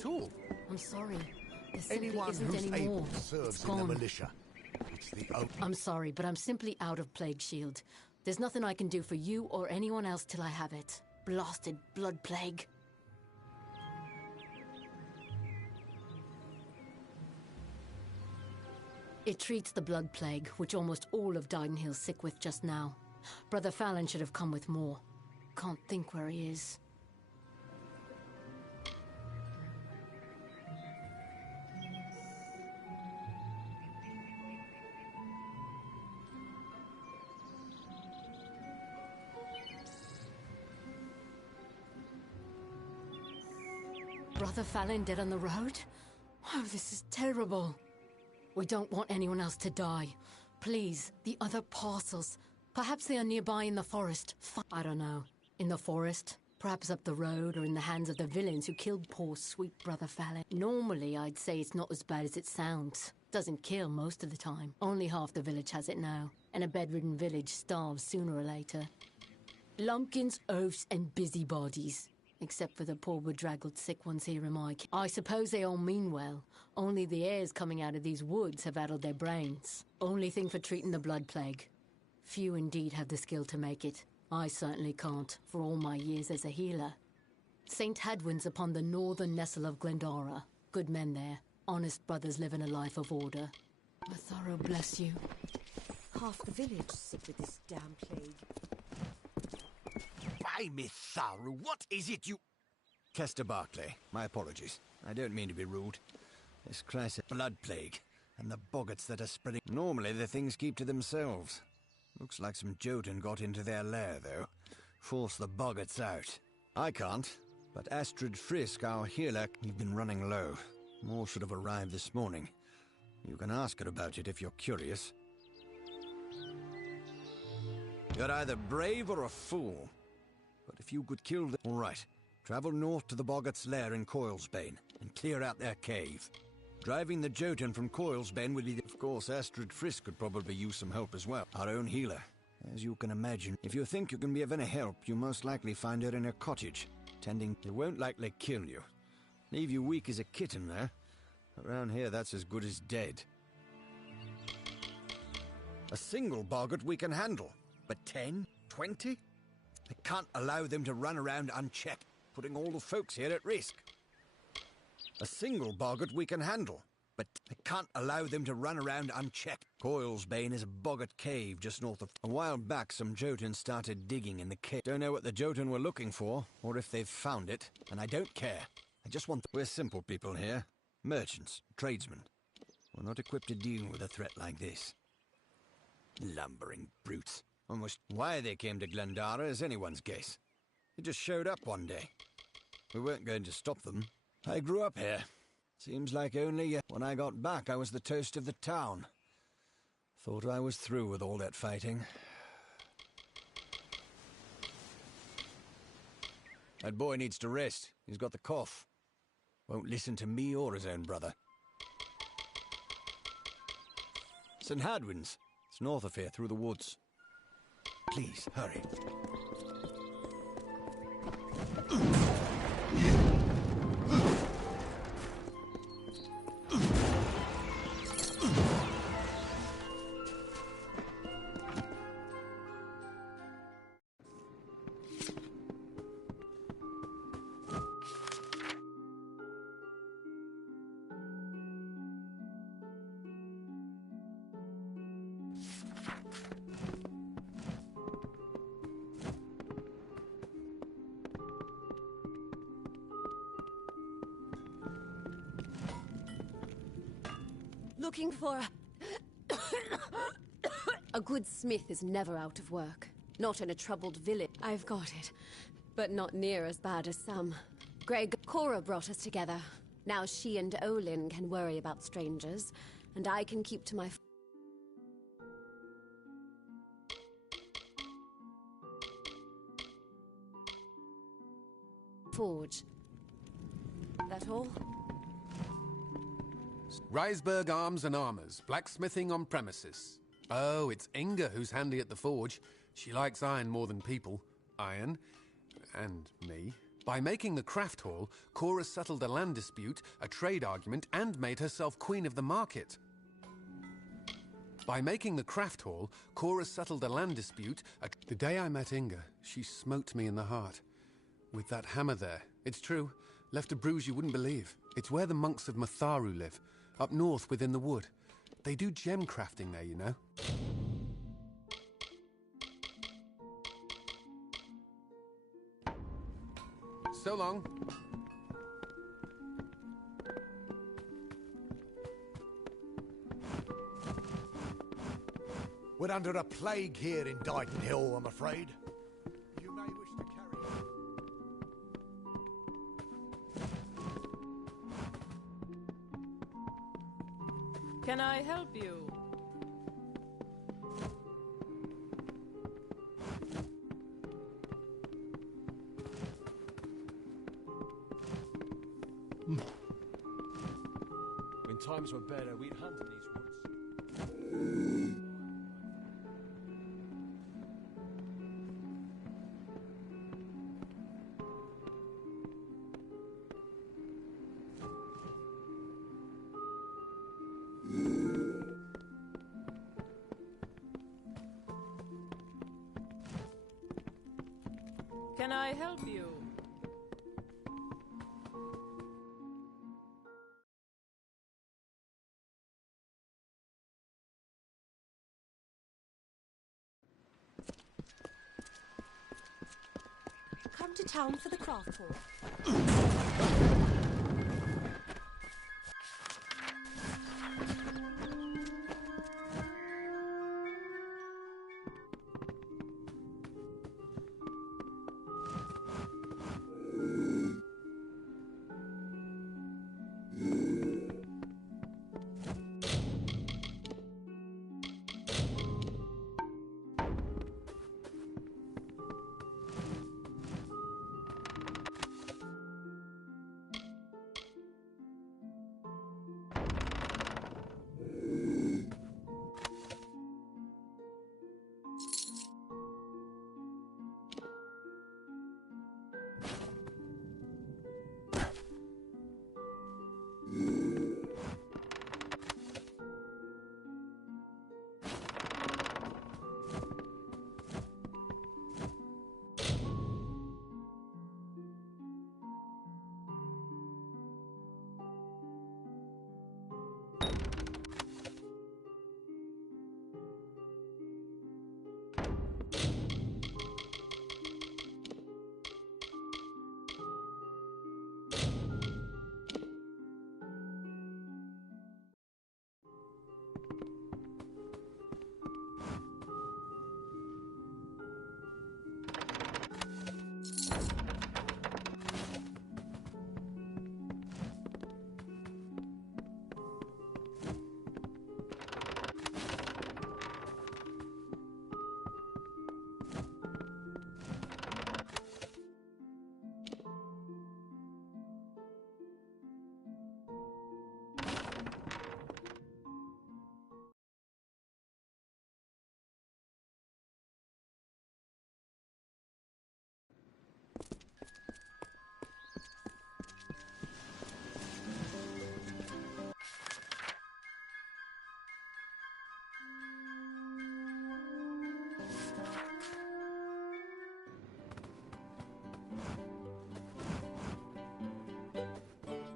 at all. I'm sorry. There simply Anyone isn't who's any more. able serves It's in gone. the militia. It's the only... I'm sorry, but I'm simply out of Plague Shield. There's nothing I can do for you or anyone else till I have it. Blasted blood plague. It treats the blood plague, which almost all of Didenhill's sick with just now. Brother Fallon should have come with more. Can't think where he is. Brother Fallon dead on the road? Oh, this is terrible. We don't want anyone else to die. Please, the other parcels. Perhaps they are nearby in the forest. I don't know. In the forest? Perhaps up the road or in the hands of the villains who killed poor sweet Brother Fallon. Normally, I'd say it's not as bad as it sounds. Doesn't kill most of the time. Only half the village has it now. And a bedridden village starves sooner or later. Lumpkins, oafs, and busybodies. Except for the poor bedraggled sick ones here in my... I suppose they all mean well. Only the airs coming out of these woods have addled their brains. Only thing for treating the blood plague. Few indeed have the skill to make it. I certainly can't, for all my years as a healer. St. Hadwin's upon the northern nestle of Glendara. Good men there. Honest brothers living a life of order. Matharo bless you. Half the village sick with this damn plague. Why, Mitharu, what is it you... Kester Barclay, my apologies. I don't mean to be rude. This crisis blood plague, and the boggarts that are spreading... Normally the things keep to themselves. Looks like some Jotun got into their lair, though. Force the boggarts out. I can't, but Astrid Frisk, our healer, we've been running low. More should have arrived this morning. You can ask her about it if you're curious. You're either brave or a fool. But if you could kill them... All right. Travel north to the Boggart's lair in Coilsbane and clear out their cave. Driving the Jotun from Coilsbane will be... Of course, Astrid Frisk could probably use some help as well. Our own healer. As you can imagine, if you think you can be of any help, you most likely find her in her cottage, tending... They won't likely kill you. Leave you weak as a kitten there. Around here, that's as good as dead. A single boggart we can handle. But 10? 20? I can't allow them to run around unchecked, putting all the folks here at risk. A single boggart we can handle, but I can't allow them to run around unchecked. Coilsbane is a boggart cave just north of... A while back, some Jotun started digging in the cave. Don't know what the Jotun were looking for, or if they've found it, and I don't care. I just want... We're simple people here. Merchants, tradesmen. We're not equipped to deal with a threat like this. Lumbering brutes. Almost why they came to Glendara is anyone's guess. They just showed up one day. We weren't going to stop them. I grew up here. Seems like only when I got back I was the toast of the town. Thought I was through with all that fighting. That boy needs to rest. He's got the cough. Won't listen to me or his own brother. St. Hadwin's. It's north of here, through the woods. Please, hurry. Looking for a good smith is never out of work. Not in a troubled village. I've got it, but not near as bad as some. Greg, Cora brought us together. Now she and Olin can worry about strangers, and I can keep to my... forge. That all? Reisberg Arms and Armours, blacksmithing on premises. Oh, it's Inga who's handy at the forge. She likes iron more than people. Iron. And me. By making the craft hall, Cora settled a land dispute, a trade argument, and made herself queen of the market. By making the craft hall, Cora settled a land dispute. The day I met Inga, she smote me in the heart. With that hammer there. It's true. Left a bruise you wouldn't believe. It's where the monks of Matharu live, up north within the wood. They do gem crafting there, you know. So long. We're under a plague here in Dighton Hill, I'm afraid. You may wish to carry on. Can I help you? When times were better, we'd hunt in these woods. Can I help you? Come to town for the craft hall.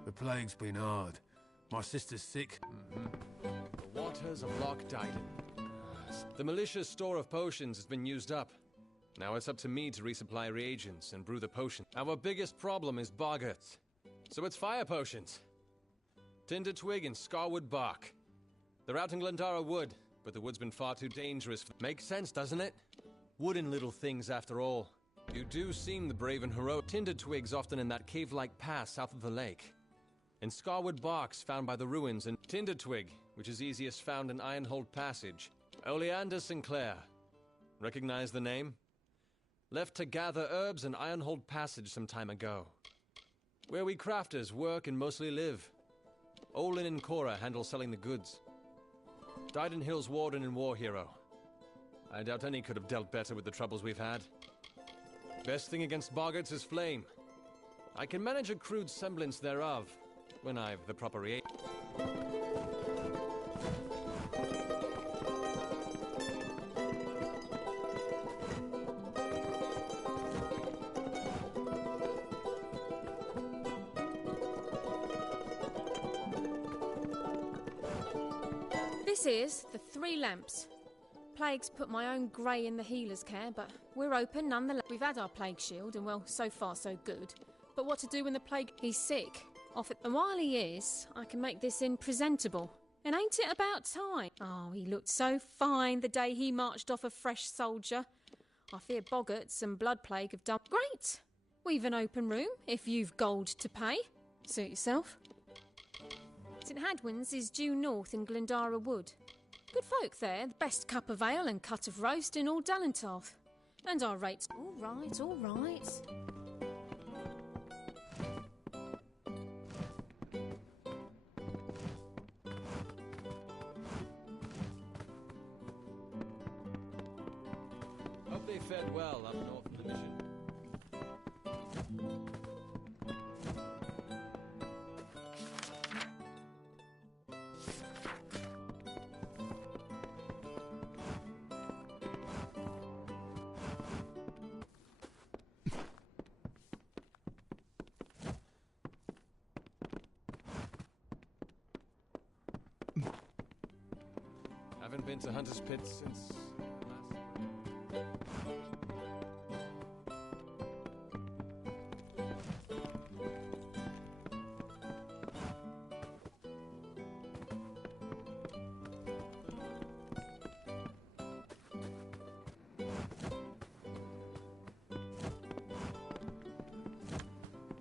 The plague's been hard. My sister's sick. The waters of Loch Dighton. The malicious store of potions has been used up. Now it's up to me to resupply reagents and brew the potion. Our biggest problem is boggarts. So it's fire potions. Tinder twig and scarwood bark. They're out in Glandara Wood, but the wood's been far too dangerous. Makes sense, doesn't it? Wooden little things after all. You do seem the brave and heroic. Tinder twigs often in that cave-like pass south of the lake. And scarwood barks found by the ruins, and tinder twig, which is easiest found in Ironhold Passage. Oleander Sinclair. Recognize the name? Left to gather herbs in Ironhold Passage some time ago. Where we crafters work and mostly live. Olin and Cora handle selling the goods. Dighton Hill's warden and war hero. I doubt any could have dealt better with the troubles we've had. Best thing against boggarts is flame. I can manage a crude semblance thereof, when I've the proper aid. This is the 3 lamps. Plague's put my own grey in the healer's care, but we're open nonetheless. We've had our plague shield, and well, so far so good. But what to do when the plague... He's sick. Off it. And while he is, I can make this inn presentable. And ain't it about time? Oh, he looked so fine the day he marched off a fresh soldier. I fear boggarts and blood plague have done... Great! We've an open room, if you've gold to pay. Suit yourself. St Hadwin's is due north in Glendara Wood. Good folk there, the best cup of ale and cut of roast in all Dallentarth. And our rates... All right, all right. Hope they fared well up north in the mission. Haven't been to Hunter's Pit since last...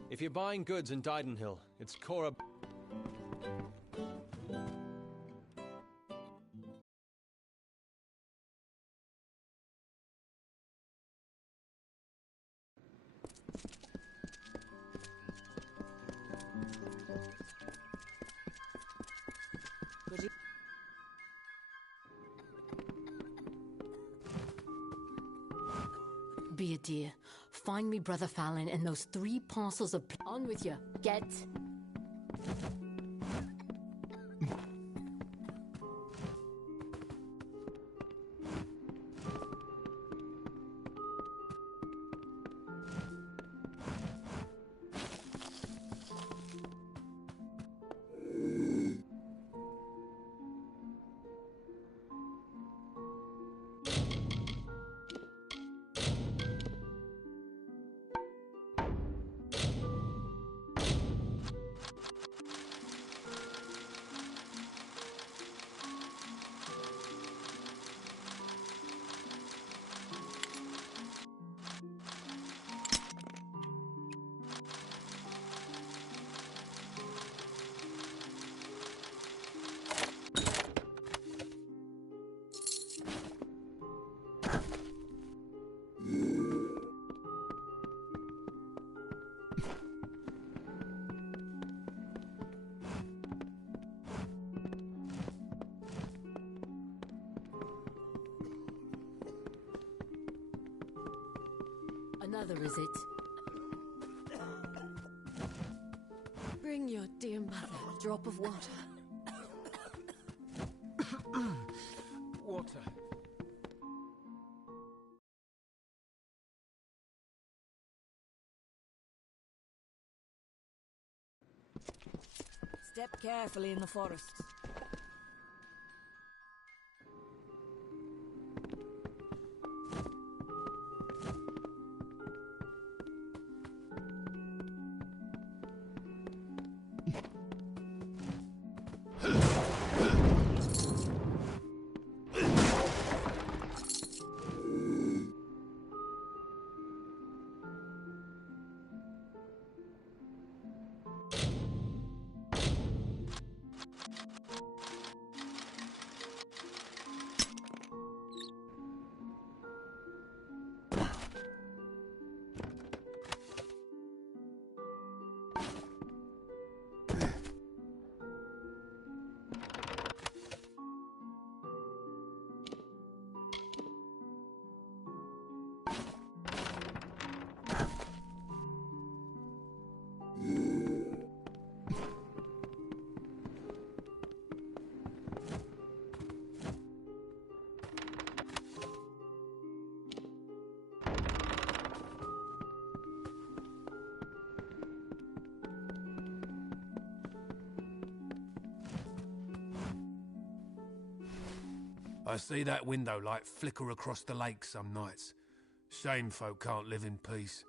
If you're buying goods in Didenhill, it's Cora... Be a dear. Find me Brother Fallon and those 3 parcels of... On with you. Get... Another, is it? Bring your dear mother a drop of water. Water. Step carefully in the forest. I see that window light flicker across the lake some nights. Shame folk can't live in peace.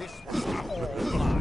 This was all blood.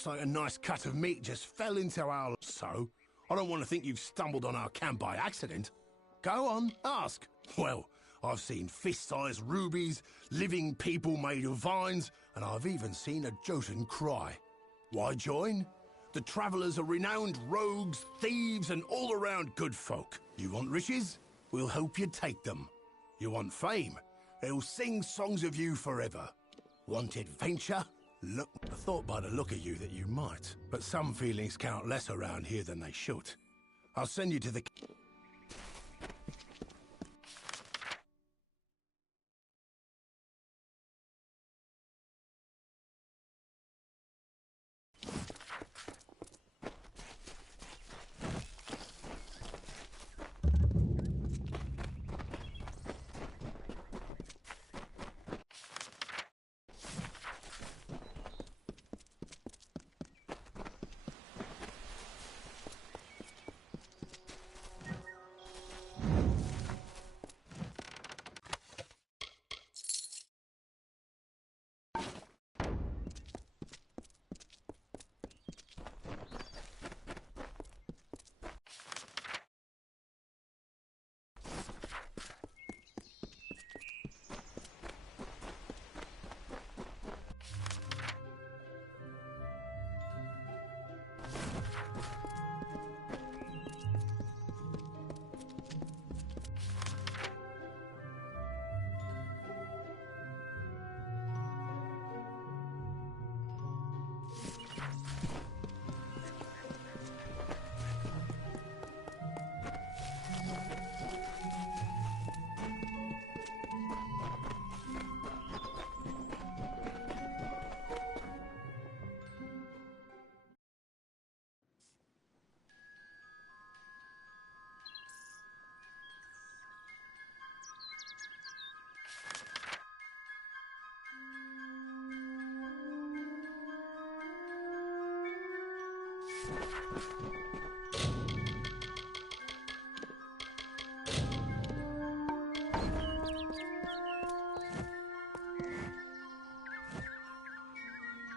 Looks like a nice cut of meat just fell into our... So, I don't want to think you've stumbled on our camp by accident. Go on, ask. Well, I've seen fist-sized rubies, living people made of vines, and I've even seen a Jotun cry. Why join? The travellers are renowned rogues, thieves, and all-around good folk. You want riches? We'll help you take them. You want fame? They'll sing songs of you forever. Want adventure? Look, I thought by the look of you that you might, but some feelings count less around here than they should. I'll send you to the...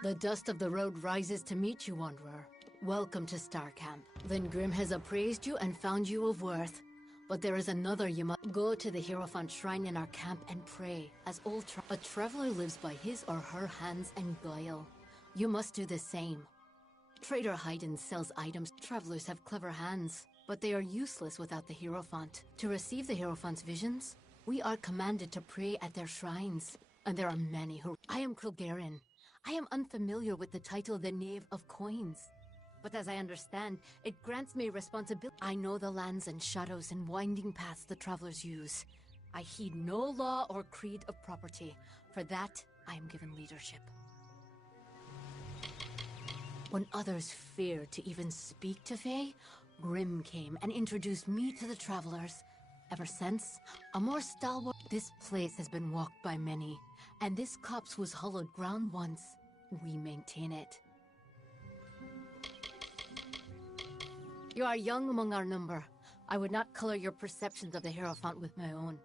The dust of the road rises to meet you, Wanderer. Welcome to Star Camp. Then Grim has appraised you and found you of worth. But there is another you must go to the Hierophant shrine in our camp and pray, as a traveler lives by his or her hands and guile. You must do the same. Trader Haydn sells items. Travelers have clever hands, but they are useless without the Hierophant. To receive the Hierophant's visions, we are commanded to pray at their shrines. And there are many who... I am Kilgaren. I am unfamiliar with the title the Knave of Coins. But as I understand, it grants me responsibility. I know the lands and shadows and winding paths the travelers use. I heed no law or creed of property. For that, I am given leadership. When others feared to even speak to Fae, Grim came and introduced me to the travelers. Ever since, a more stalwart... This place has been walked by many, and this copse was hollowed ground once. We maintain it. You are young among our number. I would not color your perceptions of the Hierophant with my own.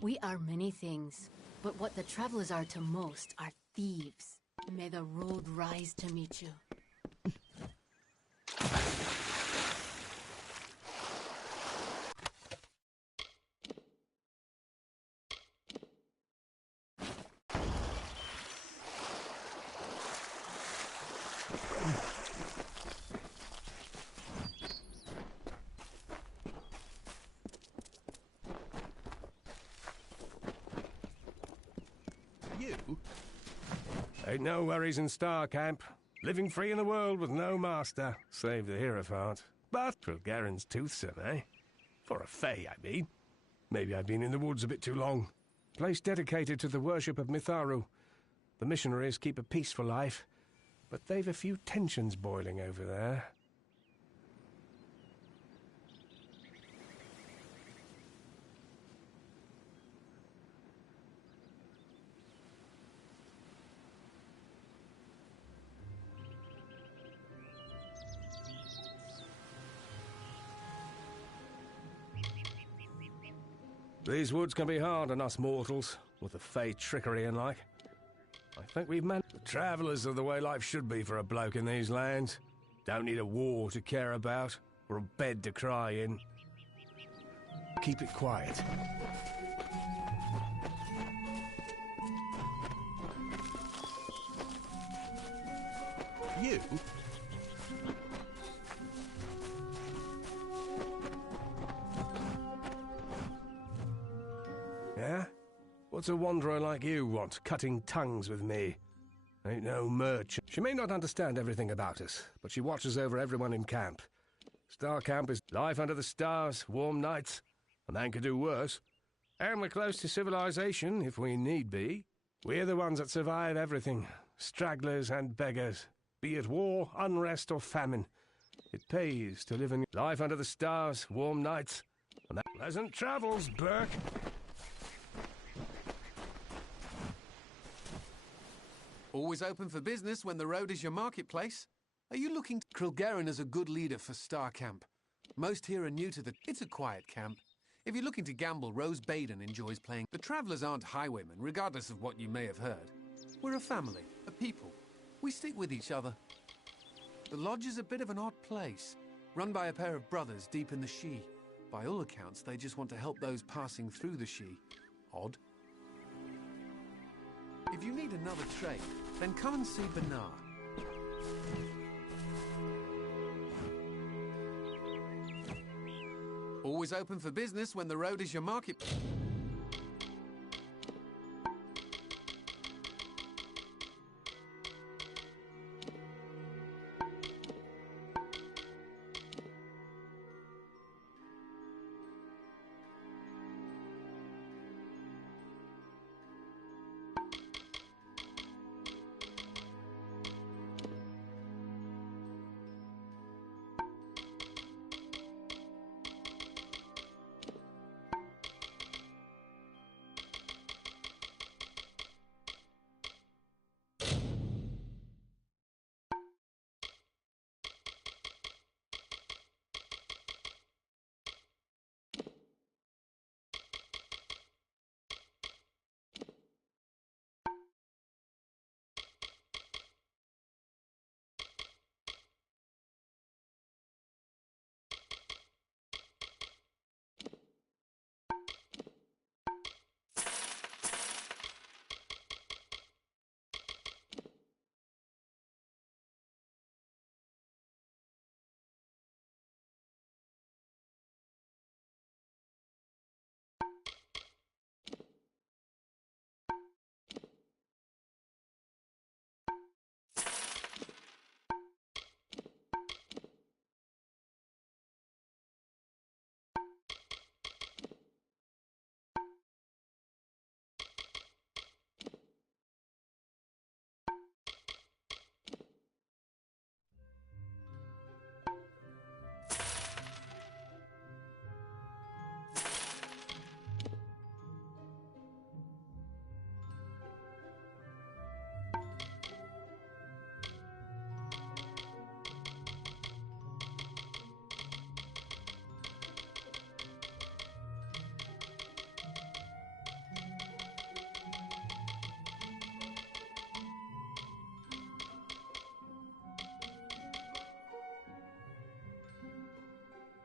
We are many things, but what the travelers are to most are thieves. May the road rise to meet you. Ain't no worries in Star Camp. Living free in the world with no master, save the Hierophant. But Kilgaren's toothsome, eh? For a Fae, I mean. Maybe I've been in the woods a bit too long. Place dedicated to the worship of Mitharu. The missionaries keep a peaceful life, but they've a few tensions boiling over there. These woods can be hard on us mortals, with the Fae trickery and like. think we've managed. The travellers are the way life should be for a bloke in these lands. Don't need a war to care about, or a bed to cry in. Keep it quiet. You? Yeah? What's a wanderer like you want, cutting tongues with me? Ain't no merchant. She may not understand everything about us, but she watches over everyone in camp. Star Camp is life under the stars, warm nights. A man could do worse. And we're close to civilization, if we need be. We're the ones that survive everything. Stragglers and beggars. Be it war, unrest, or famine. It pays to live in life under the stars, warm nights. And that pleasant travels, Burke. Always open for business when the road is your marketplace. Are you looking to... Krilgarin is a good leader for Star Camp. Most here are new to the... It's a quiet camp. If you're looking to gamble, Rose Baden enjoys playing. The Travellers aren't highwaymen, regardless of what you may have heard. We're a family, a people. We stick with each other. The lodge is a bit of an odd place, run by a pair of brothers deep in the She. By all accounts, they just want to help those passing through the She. Odd. If you need another trade, then come and see Benar. Always open for business when the road is your market.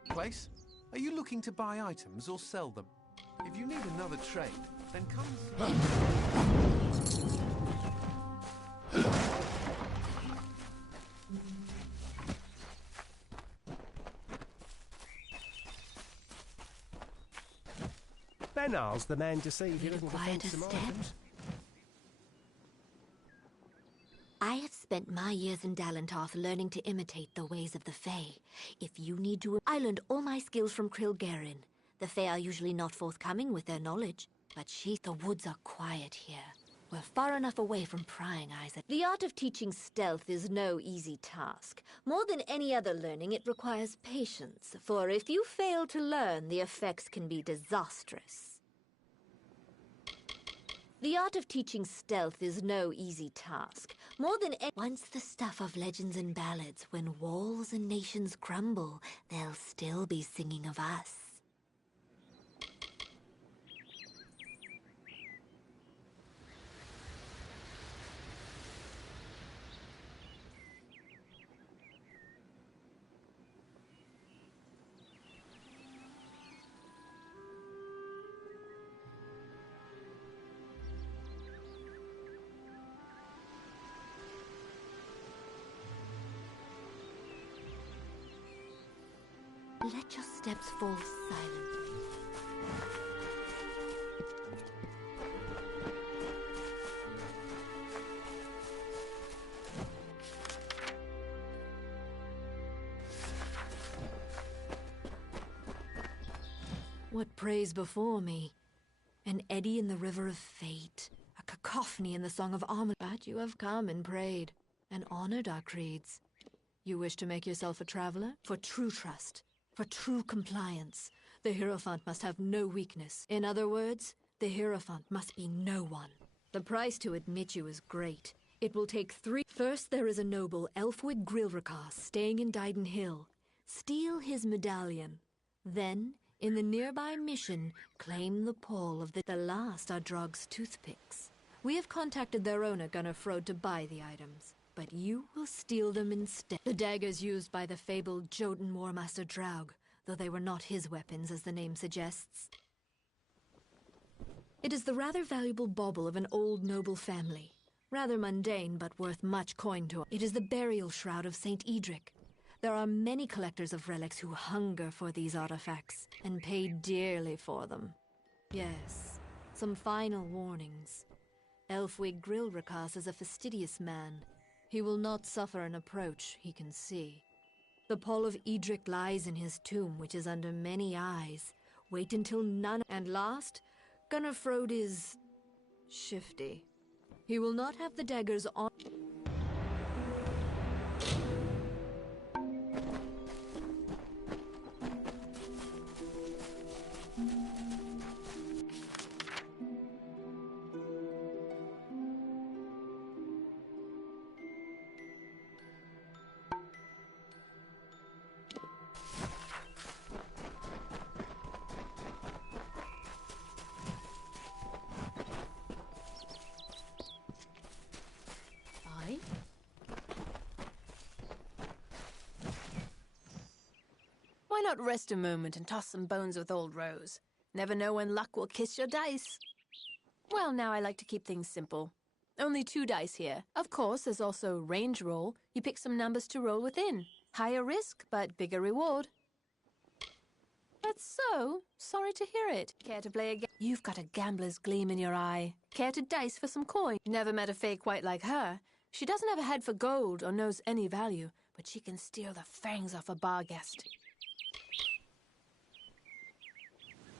Place? Are you looking to buy items or sell them? If you need another trade, then come and see. Benar's the man to see if you're looking to Quieter find some step. items. I have spent my years in Dalentarth learning to imitate the ways of the Fae. If you need to... I learned all my skills from Krilgarin. The Fae are usually not forthcoming with their knowledge, but the woods are quiet here. We're far enough away from prying eyes. The art of teaching stealth is no easy task. More than any other learning, it requires patience, for if you fail to learn, the effects can be disastrous. The art of teaching stealth is no easy task. More than once the stuff of legends and ballads, when walls and nations crumble, they'll still be singing of us. Let your steps fall silently. What prays before me? An eddy in the river of fate, a cacophony in the song of Amalur. But you have come and prayed, and honored our creeds. You wish to make yourself a traveler? For true trust, for true compliance, the Hierophant must have no weakness. In other words, the Hierophant must be no one. The price to admit you is great. It will take 3. First, there is a noble, Elfwig Grilrakas, staying in Dyden Hill. Steal his medallion. Then, in the nearby mission, claim the pole of the last are Drog's toothpicks. We have contacted their owner, Gunnar Frode, to buy the items, but you will steal them instead. The daggers used by the fabled Jotun Warmaster Draug, though they were not his weapons, as the name suggests. It is the rather valuable bauble of an old noble family. Rather mundane, but worth much coin to us. It is the burial shroud of Saint Edric. There are many collectors of relics who hunger for these artifacts, and pay dearly for them. Yes, some final warnings. Elfwig Grilrakas is a fastidious man. He will not suffer an approach he can see. The pall of Edric lies in his tomb, which is under many eyes. Wait until none... And last, Gunnar Frode is... shifty. He will not have the daggers on... Why not rest a moment and toss some bones with old Rose? Never know when luck will kiss your dice. Well, now I like to keep things simple. Only 2 dice here. Of course, there's also range roll. You pick some numbers to roll within. Higher risk, but bigger reward. That's so. Sorry to hear it. Care to play again? You've got a gambler's gleam in your eye. Care to dice for some coin? Never met a fae quite like her. She doesn't have a head for gold or knows any value, but she can steal the fangs off a bar guest.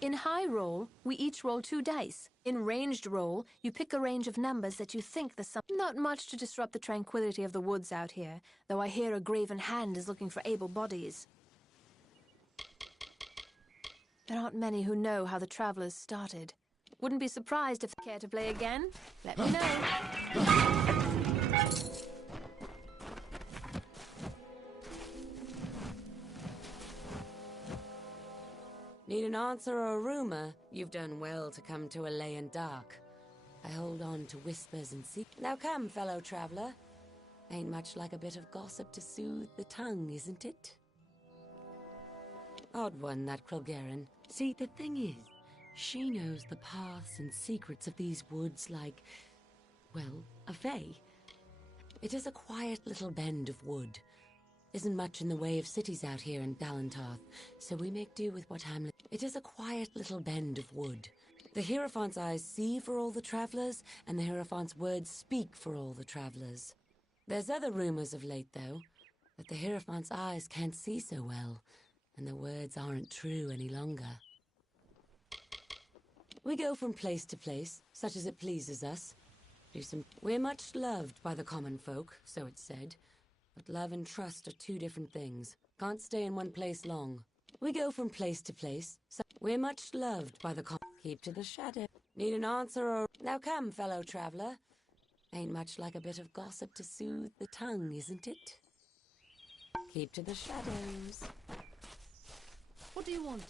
In high roll, we each roll 2 dice. In ranged roll, you pick a range of numbers that you think the sum... Not much to disrupt the tranquility of the woods out here, though I hear a graven hand is looking for able bodies. There aren't many who know how the travelers started. Wouldn't be surprised if they care to play again. Let me know. Need an answer or a rumor? You've done well to come to a lay in dark. I hold on to whispers and secrets. Now come, fellow traveler. Ain't much like a bit of gossip to soothe the tongue, isn't it? Odd one, that Krilgarin. See, the thing is, she knows the paths and secrets of these woods like, well, a fae. It is a quiet little bend of wood. Isn't much in the way of cities out here in Dalentarth, so we make do with what Hamlet... It is a quiet little bend of wood. The Hierophant's eyes see for all the travelers, and the Hierophant's words speak for all the travelers. There's other rumors of late, though, that the Hierophant's eyes can't see so well, and the words aren't true any longer. We go from place to place, such as it pleases us. We're much loved by the common folk, so it's said. But love and trust are 2 different things. Can't stay in one place long. We go from place to place. So we're much loved by the Keep to the shadow. Need an answer or... Now come, fellow traveler. Ain't much like a bit of gossip to soothe the tongue, isn't it? Keep to the shadows. What do you want?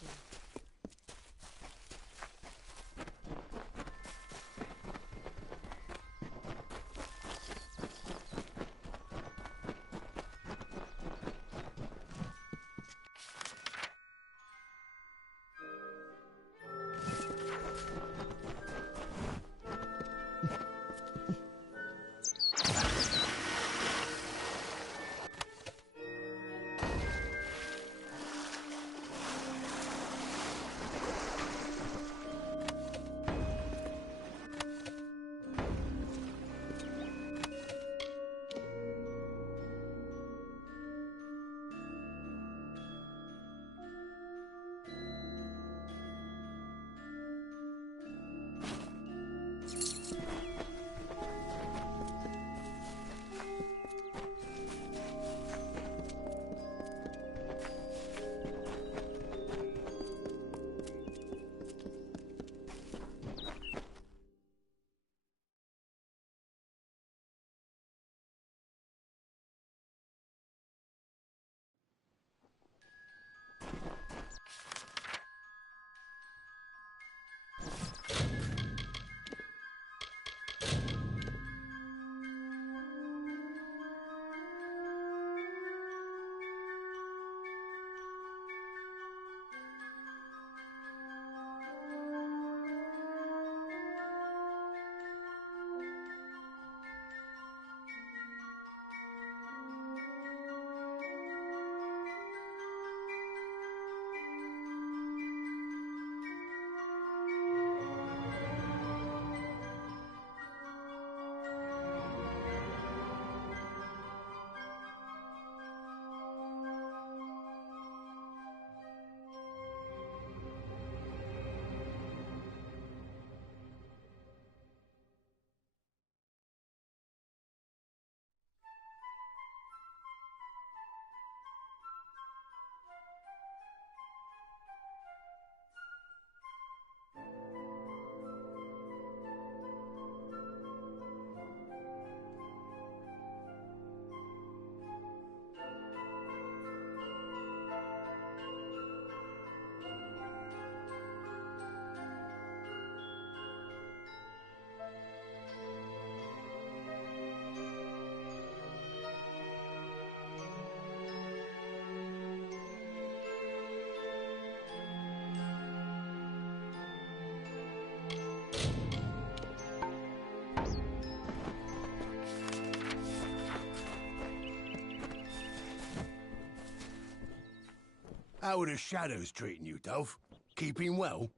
How are the shadows treating you, Dove? Keeping well?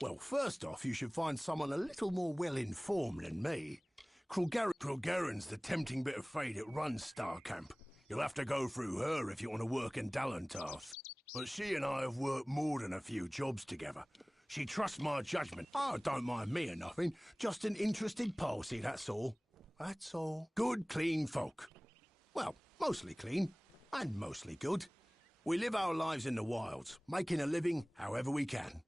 Well, first off, you should find someone a little more well-informed than me. Krilgaren's the tempting bit of fate that runs Star Camp. You'll have to go through her if you want to work in Dalentarth. But she and I have worked more than a few jobs together. She trusts my judgment. Oh, don't mind me or nothing. Just an interested party, that's all. That's all. Good, clean folk. Well, mostly clean, and mostly good. We live our lives in the wilds, making a living however we can.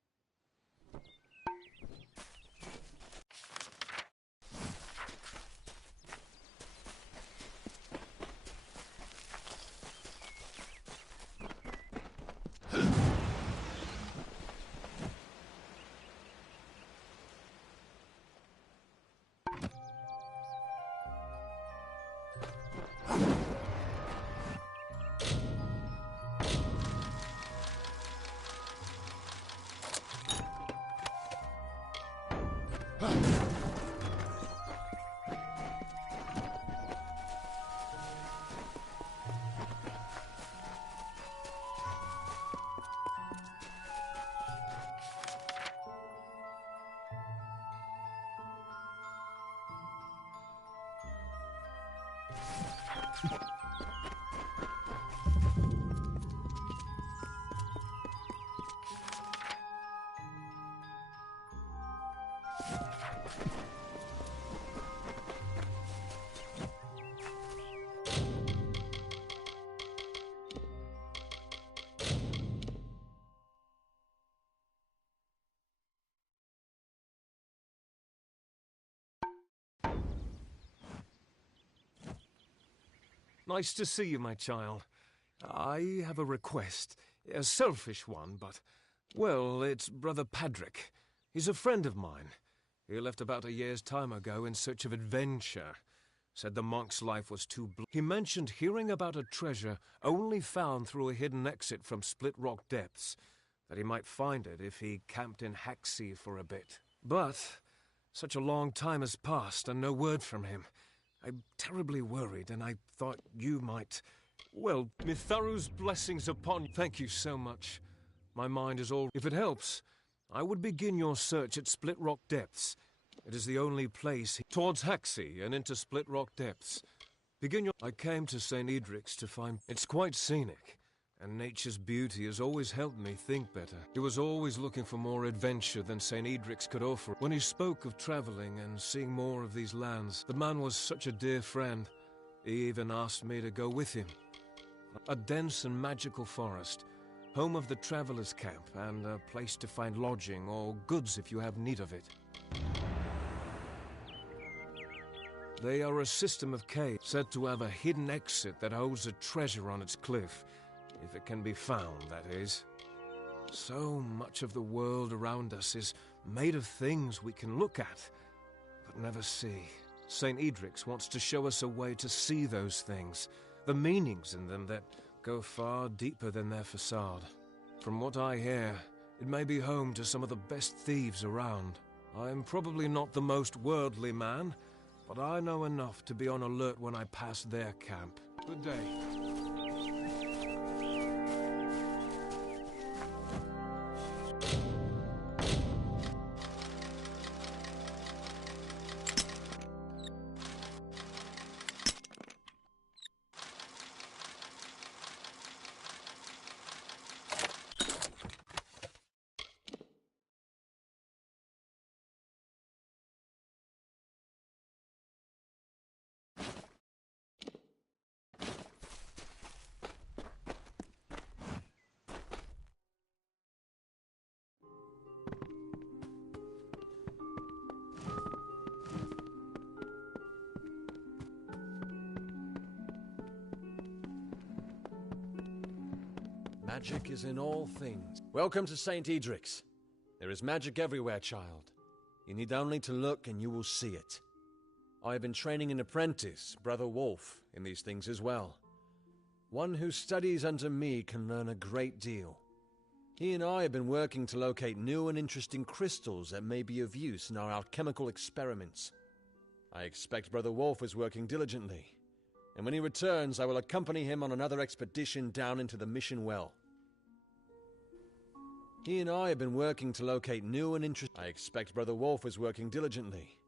Nice to see you, my child. I have a request. A selfish one, but... Well, it's Brother Padrick. He's a friend of mine. He left about a year's time ago in search of adventure. Said the monk's life was too He mentioned hearing about a treasure only found through a hidden exit from Split Rock Depths. That he might find it if he camped in Haxie for a bit. But such a long time has passed and no word from him. I'm terribly worried, and I thought you might... Well, Mitharu's blessings upon you. Thank you so much. My mind is all... If it helps, I would begin your search at Split Rock Depths. It is the only place... Towards Haxie and into Split Rock Depths. Begin your... I came to St. Edric's to find... It's quite scenic, and nature's beauty has always helped me think better. He was always looking for more adventure than St. Edric's could offer. When he spoke of traveling and seeing more of these lands, the man was such a dear friend. He even asked me to go with him. A dense and magical forest, home of the travelers' camp, and a place to find lodging or goods if you have need of it. They are a system of caves, said to have a hidden exit that holds a treasure on its cliff. If it can be found, that is. So much of the world around us is made of things we can look at, but never see. St. Edric's wants to show us a way to see those things, the meanings in them that go far deeper than their facade. From what I hear, it may be home to some of the best thieves around. I am probably not the most worldly man, but I know enough to be on alert when I pass their camp. Good day. Magic is in all things. Welcome to St. Edric's. There is magic everywhere, child. You need only to look and you will see it. I have been training an apprentice, Brother Wolf, in these things as well. One who studies under me can learn a great deal. He and I have been working to locate new and interesting crystals that may be of use in our alchemical experiments. I expect Brother Wolf is working diligently, and when he returns, I will accompany him on another expedition down into the mission well. He and I have been working to locate new and interesting... I expect Brother Wolf is working diligently,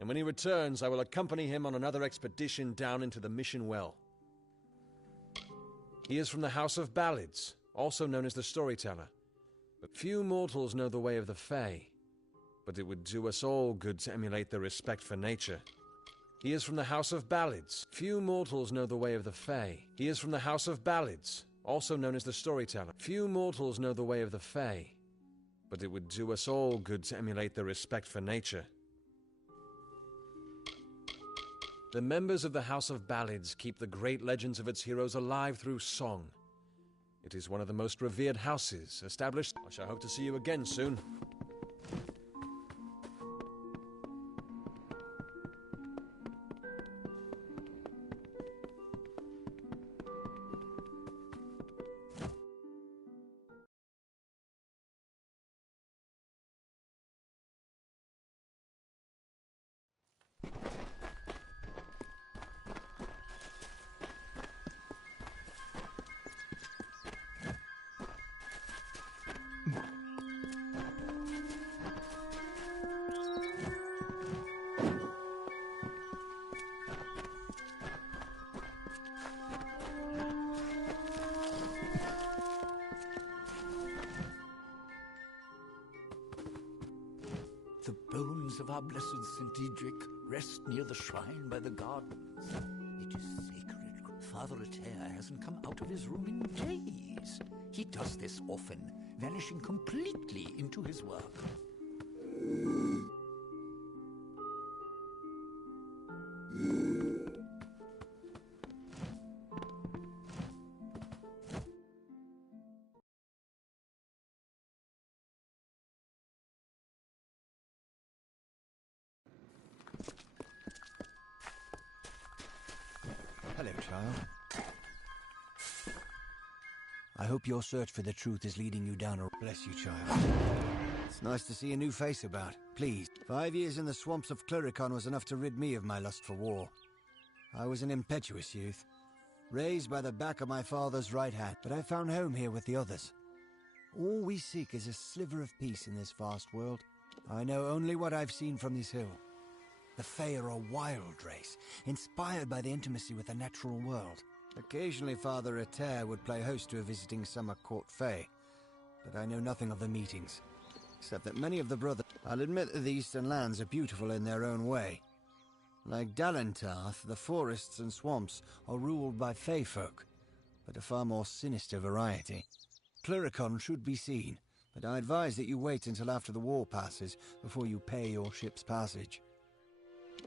and when he returns, I will accompany him on another expedition down into the mission well. He is from the House of Ballads, also known as the Storyteller. But few mortals know the way of the Fae, but it would do us all good to emulate their respect for nature. He is from the House of Ballads. Few mortals know the way of the Fae. He is from the House of Ballads, also known as the Storyteller. Few mortals know the way of the Fae, but it would do us all good to emulate their respect for nature. The members of the House of Ballads keep the great legends of its heroes alive through song. It is one of the most revered houses established. I shall hope to see you again soon. The bones of our blessed St. Edric rest near the shrine by the gardens. It is sacred. Father Ater hasn't come out of his room in days. He does this often, vanishing completely into his work. Hello, child. I hope your search for the truth is leading you down a... Bless you, child. It's nice to see a new face about. Please. 5 years in the swamps of Clyricon was enough to rid me of my lust for war. I was an impetuous youth, raised by the back of my father's right hand, but I found home here with the others. All we seek is a sliver of peace in this vast world. I know only what I've seen from this hill. The Fae are a wild race, inspired by the intimacy with the natural world. Occasionally Father Ater would play host to a visiting summer court Fae, but I know nothing of the meetings, except that many of the brothers... I'll admit that the eastern lands are beautiful in their own way. Like Dalentarth, the forests and swamps are ruled by Fae folk, but a far more sinister variety. Clyricon should be seen, but I advise that you wait until after the war passes before you pay your ship's passage.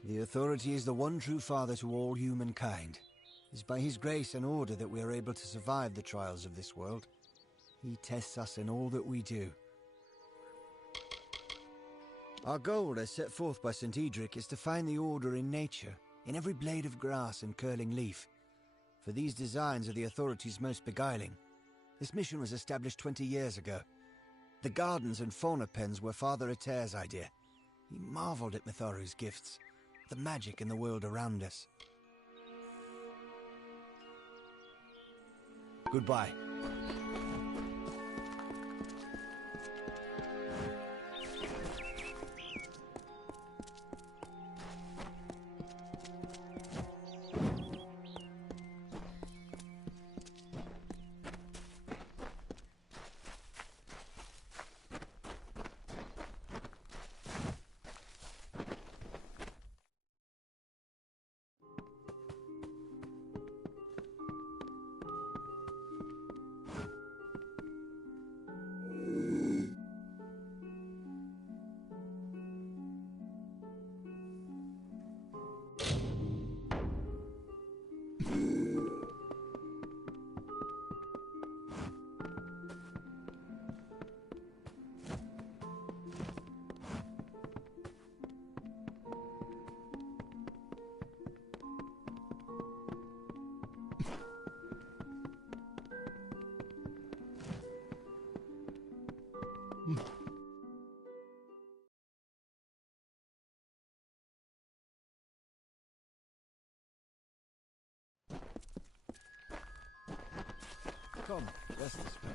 The Authority is the one true father to all humankind. It is by his grace and order that we are able to survive the trials of this world. He tests us in all that we do. Our goal, as set forth by St. Edric, is to find the order in nature, in every blade of grass and curling leaf. For these designs are the Authority's most beguiling. This mission was established 20 years ago. The gardens and fauna pens were Father Ater's idea. He marveled at Mitharu's gifts, the magic in the world around us. Goodbye. That's the spell.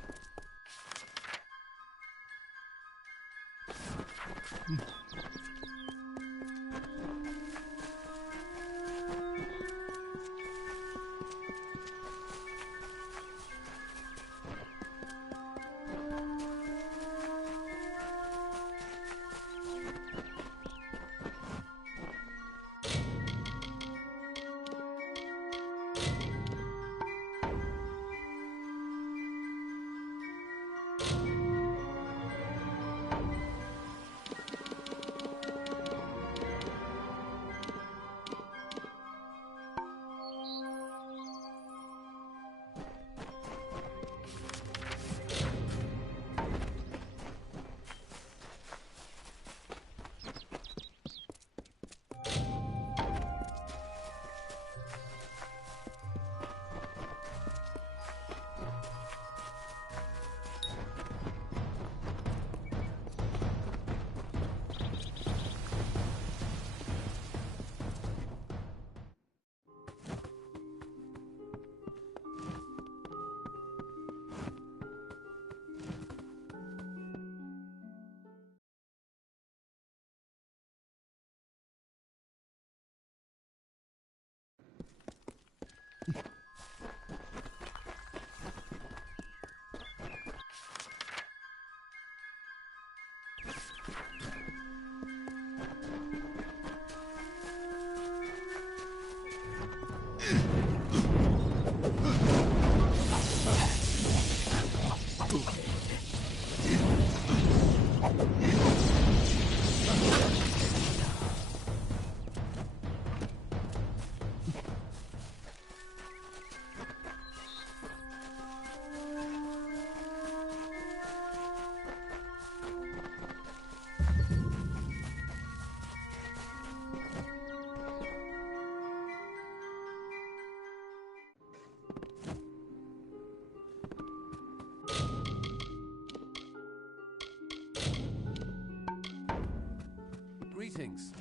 Greetings.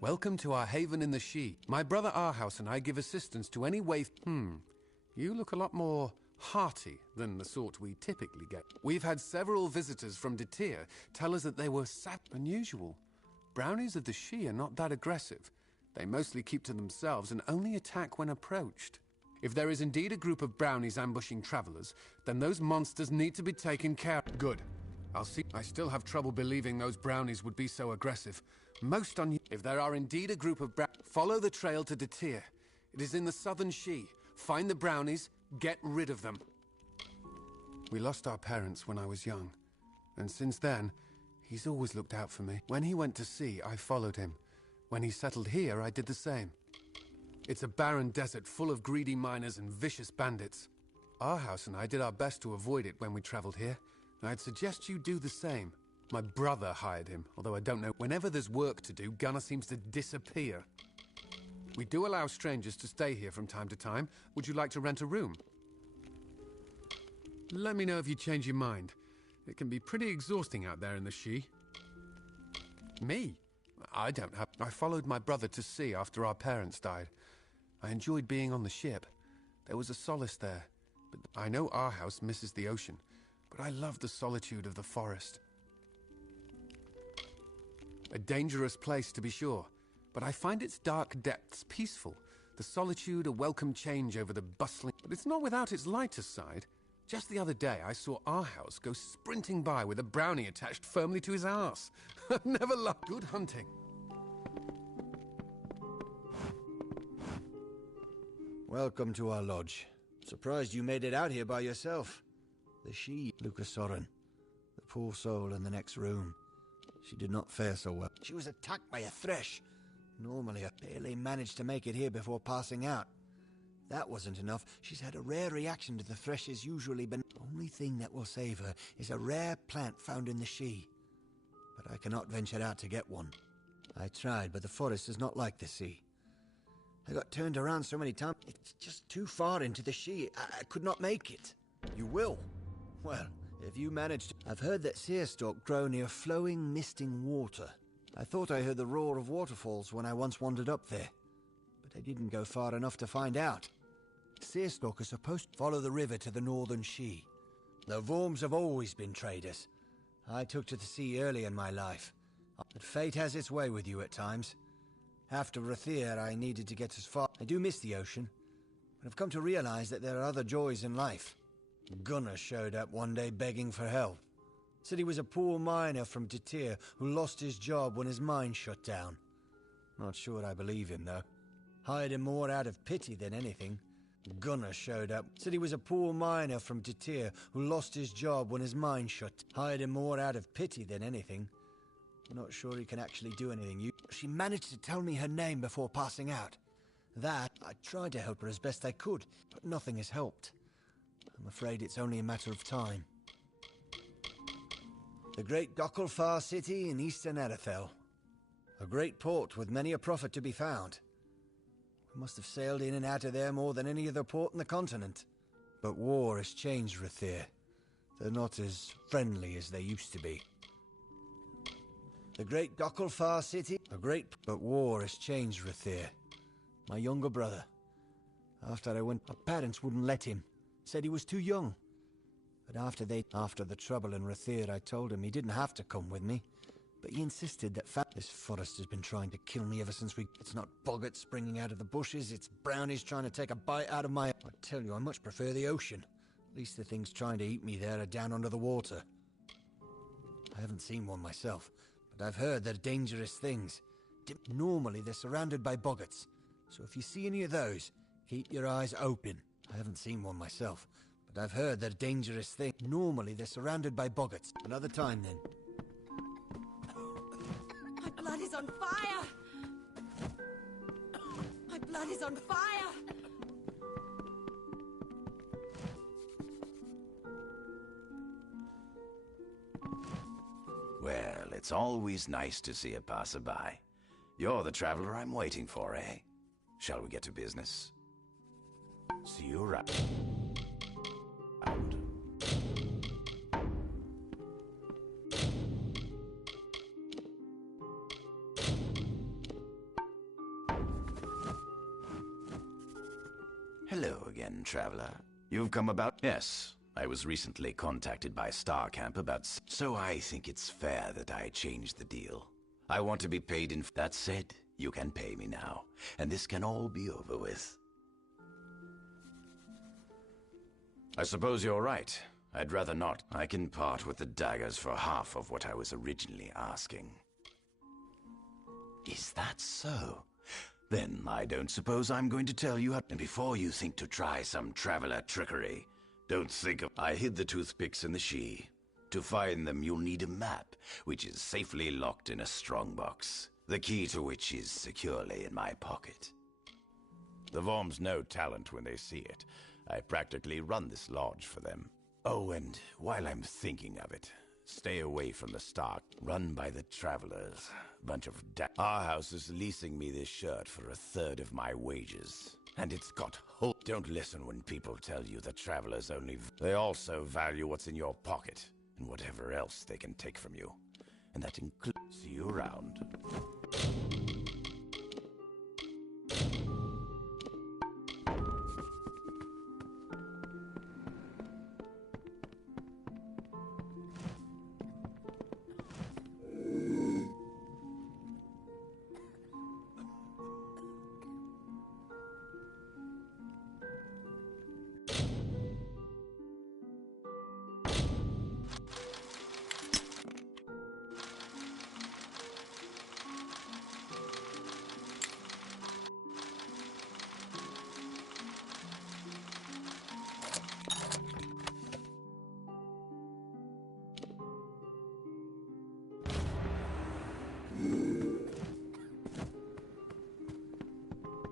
Welcome to our haven in the She. My brother Arhouse and I give assistance to any waif... You look a lot more hearty than the sort we typically get. We've had several visitors from Detir tell us that they were unusual. Brownies of the She are not that aggressive. They mostly keep to themselves and only attack when approached. If there is indeed a group of brownies ambushing travelers, then those monsters need to be taken care of. Good. I'll see. I still have trouble believing those brownies would be so aggressive. Most If there are indeed a group of follow the trail to Detir. It is in the southern She. Find the brownies, get rid of them. We lost our parents when I was young, and since then, he's always looked out for me. When he went to sea, I followed him. When he settled here, I did the same. It's a barren desert full of greedy miners and vicious bandits. Our house and I did our best to avoid it when we traveled here. I'd suggest you do the same. My brother hired him, although I don't know. Whenever there's work to do, Gunnar seems to disappear. We do allow strangers to stay here from time to time. Would you like to rent a room? Let me know if you change your mind. It can be pretty exhausting out there in the She. Me? I don't have... I followed my brother to sea after our parents died. I enjoyed being on the ship. There was a solace there. But I know our house misses the ocean. But I love the solitude of the forest. A dangerous place, to be sure, but I find its dark depths peaceful. The solitude a welcome change over the bustling... But it's not without its lighter side. Just the other day, I saw our house go sprinting by with a brownie attached firmly to his arse. I've never loved good hunting. Welcome to our lodge. Surprised you made it out here by yourself. The She, Lucas Soren. The poor soul in the next room. She did not fare so well. She was attacked by a thresh. Normally, I barely managed to make it here before passing out. That wasn't enough. She's had a rare reaction to the thresh's usually been... Only thing that will save her is a rare plant found in the She. But I cannot venture out to get one. I tried, but the forest is not like the sea. I got turned around so many times. It's just too far into the She. I could not make it. You will? Well, if you managed... I've heard that seerstalk grow near flowing, misting water. I thought I heard the roar of waterfalls when I once wandered up there. But I didn't go far enough to find out. Seerstock are supposed to follow the river to the northern Shee. The Worms have always been traders. I took to the sea early in my life. But fate has its way with you at times. After Rathir, I needed to get as far. I do miss the ocean, but I've come to realize that there are other joys in life. Gunnar showed up one day begging for help. Said he was a poor miner from Detir who lost his job when his mine shut down. Not sure I believe him, though. Hired him more out of pity than anything. Gunnar showed up. Said he was a poor miner from Detir who lost his job when his mine shut. Hired him more out of pity than anything. I'm not sure he can actually do anything. She managed to tell me her name before passing out. I tried to help her as best I could, but nothing has helped. I'm afraid it's only a matter of time. The great Gokkelfar city in eastern Erethel. A great port with many a profit to be found. We must have sailed in and out of there more than any other port in the continent. But war has changed Rathir. They're not as friendly as they used to be. The great Gokkelfar city, but war has changed Rathir. My younger brother. After I went, my parents wouldn't let him. Said he was too young. But after the trouble in Rathir, I told him he didn't have to come with me. But he insisted that this forest has been trying to kill me ever since It's not boggarts springing out of the bushes, it's brownies trying to take a bite out of my... I tell you, I much prefer the ocean. At least the things trying to eat me there are down under the water. I haven't seen one myself, but I've heard they're dangerous things. Normally, they're surrounded by boggarts. So if you see any of those, keep your eyes open. I haven't seen one myself, but I've heard they're dangerous things. Normally, they're surrounded by boggarts. Another time, then. My blood is on fire! My blood is on fire! Well, it's always nice to see a passerby. You're the traveler I'm waiting for, eh? Shall we get to business? See you around. Hello again, traveler. You've come about... Yes, I was recently contacted by Starcamp about... So I think it's fair that I change the deal. I want to be paid in... That said, you can pay me now, and this can all be over with. I suppose you're right. I'd rather not. I can part with the daggers for half of what I was originally asking. Is that so? Then I don't suppose I'm going to tell you how... And before you think to try some traveler trickery, don't think of... I hid the toothpicks in the Shee. To find them, you'll need a map, which is safely locked in a strongbox, the key to which is securely in my pocket. The Worms know talent when they see it. I practically run this lodge for them. Oh, and while I'm thinking of it, stay away from the stock run by the travelers. Bunch of Our house is leasing me this shirt for 1/3 of my wages. And it's got whole... Don't listen when people tell you the travelers only... They also value what's in your pocket, and whatever else they can take from you. And that includes... See you around.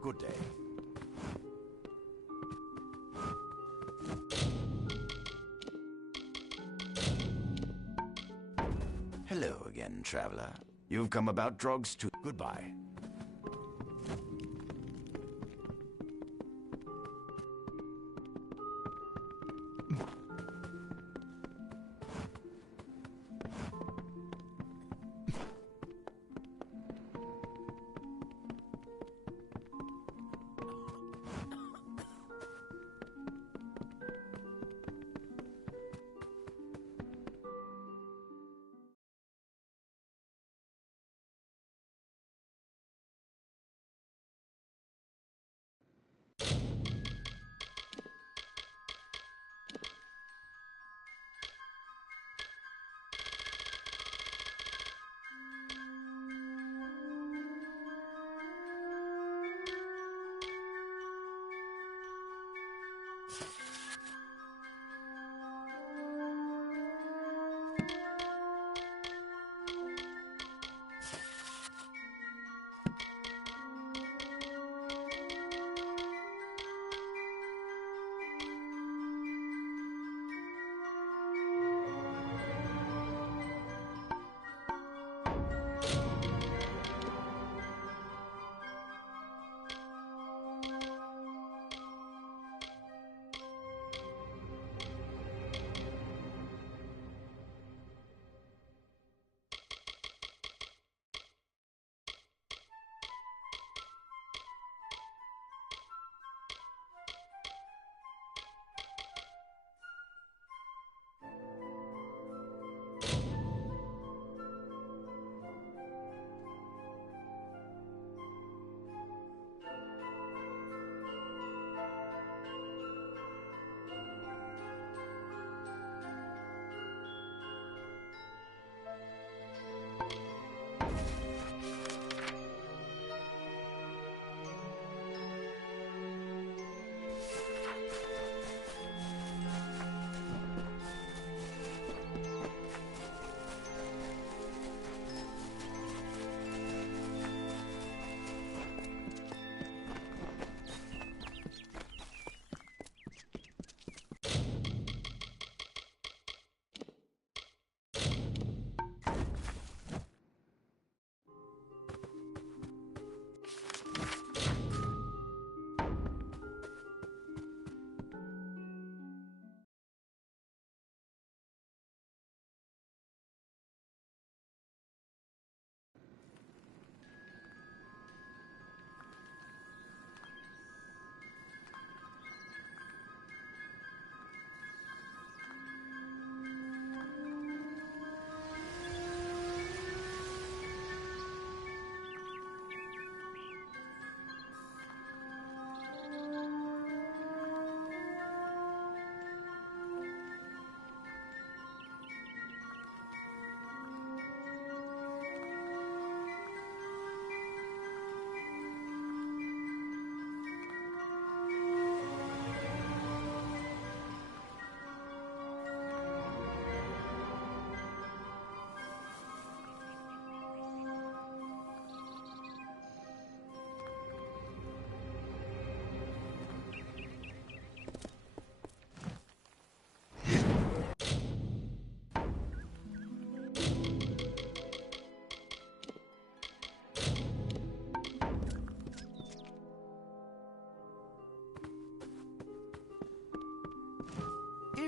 Good day. Hello again, traveler. You've come about drugs too. Goodbye.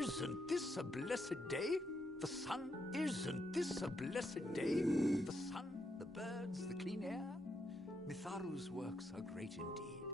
Isn't this a blessed day? The sun, isn't this a blessed day? The sun, the birds, the clean air. Mitharu's works are great indeed.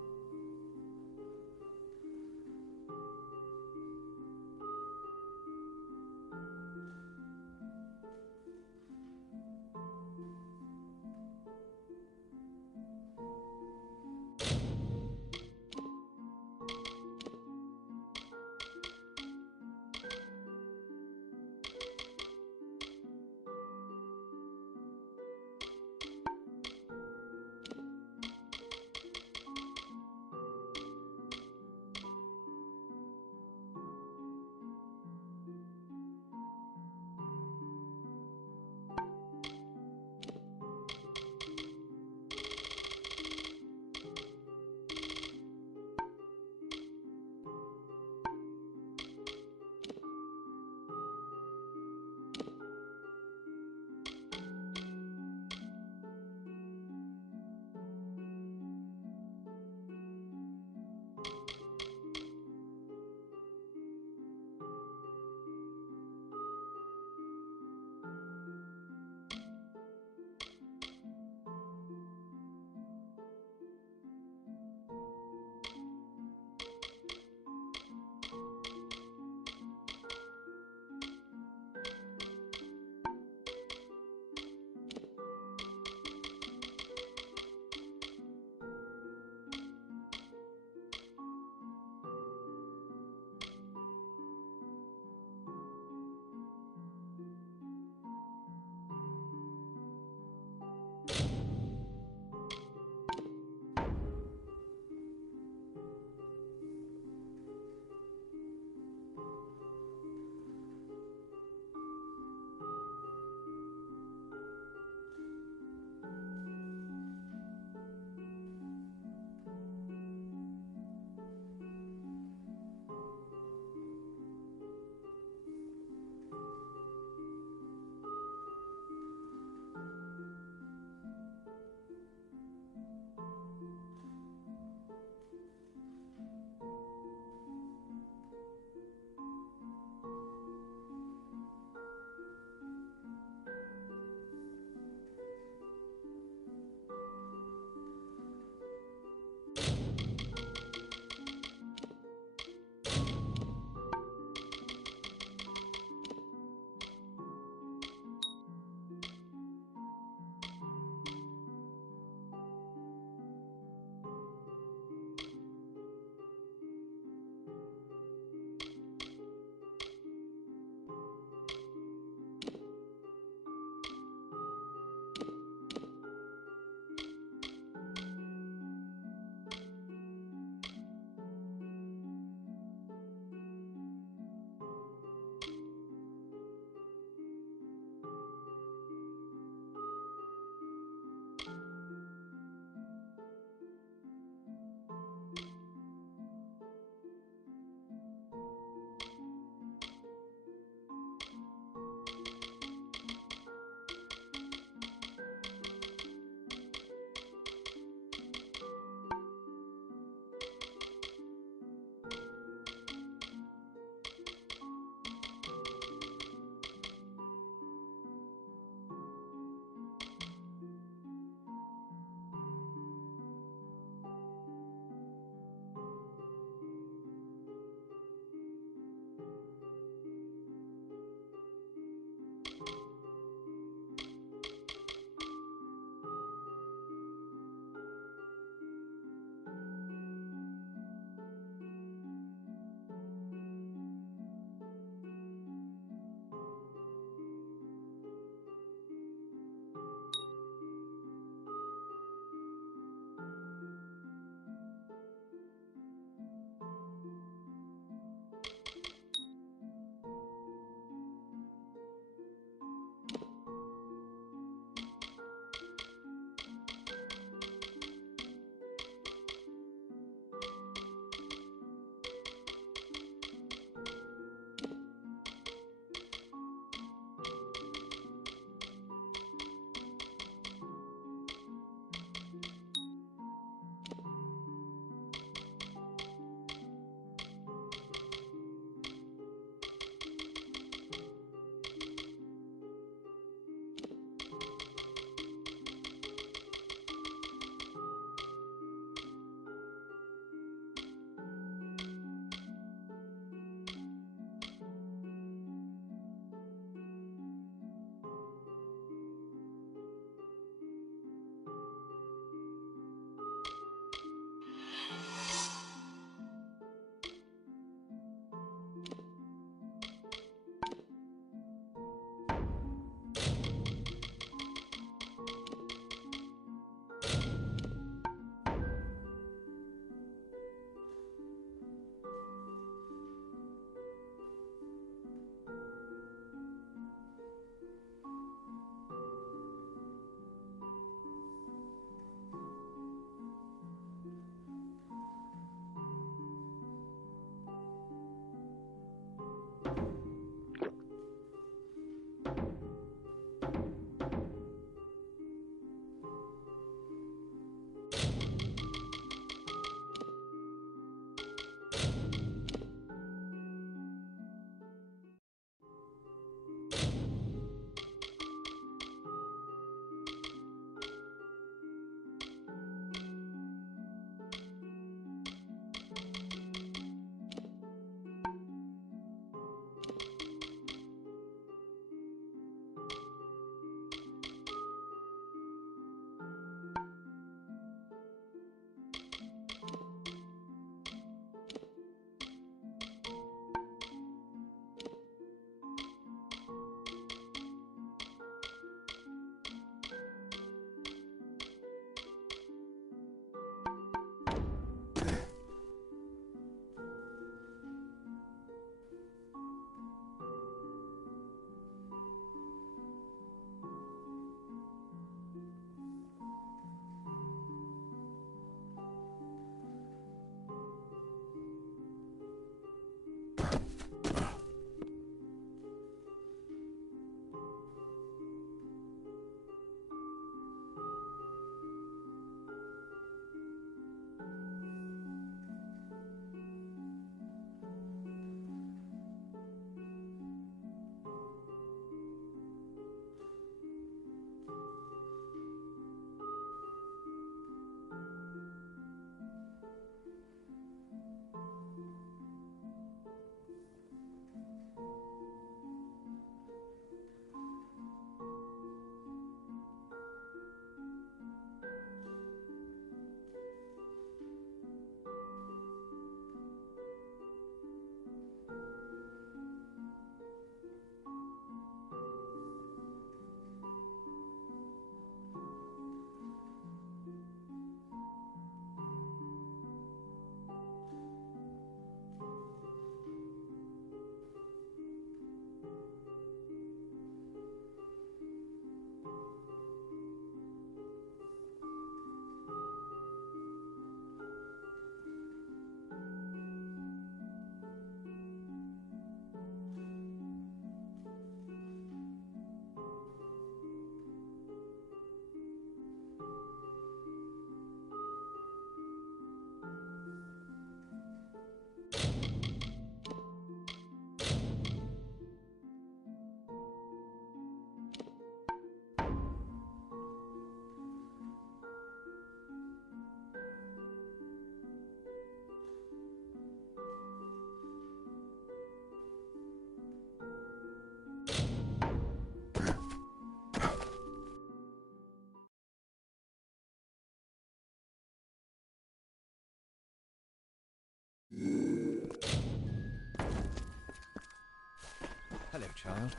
child.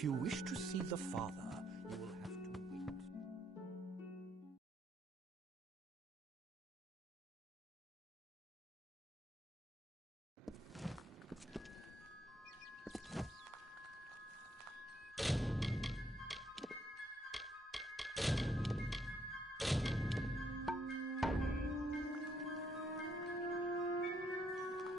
If you wish to see the father,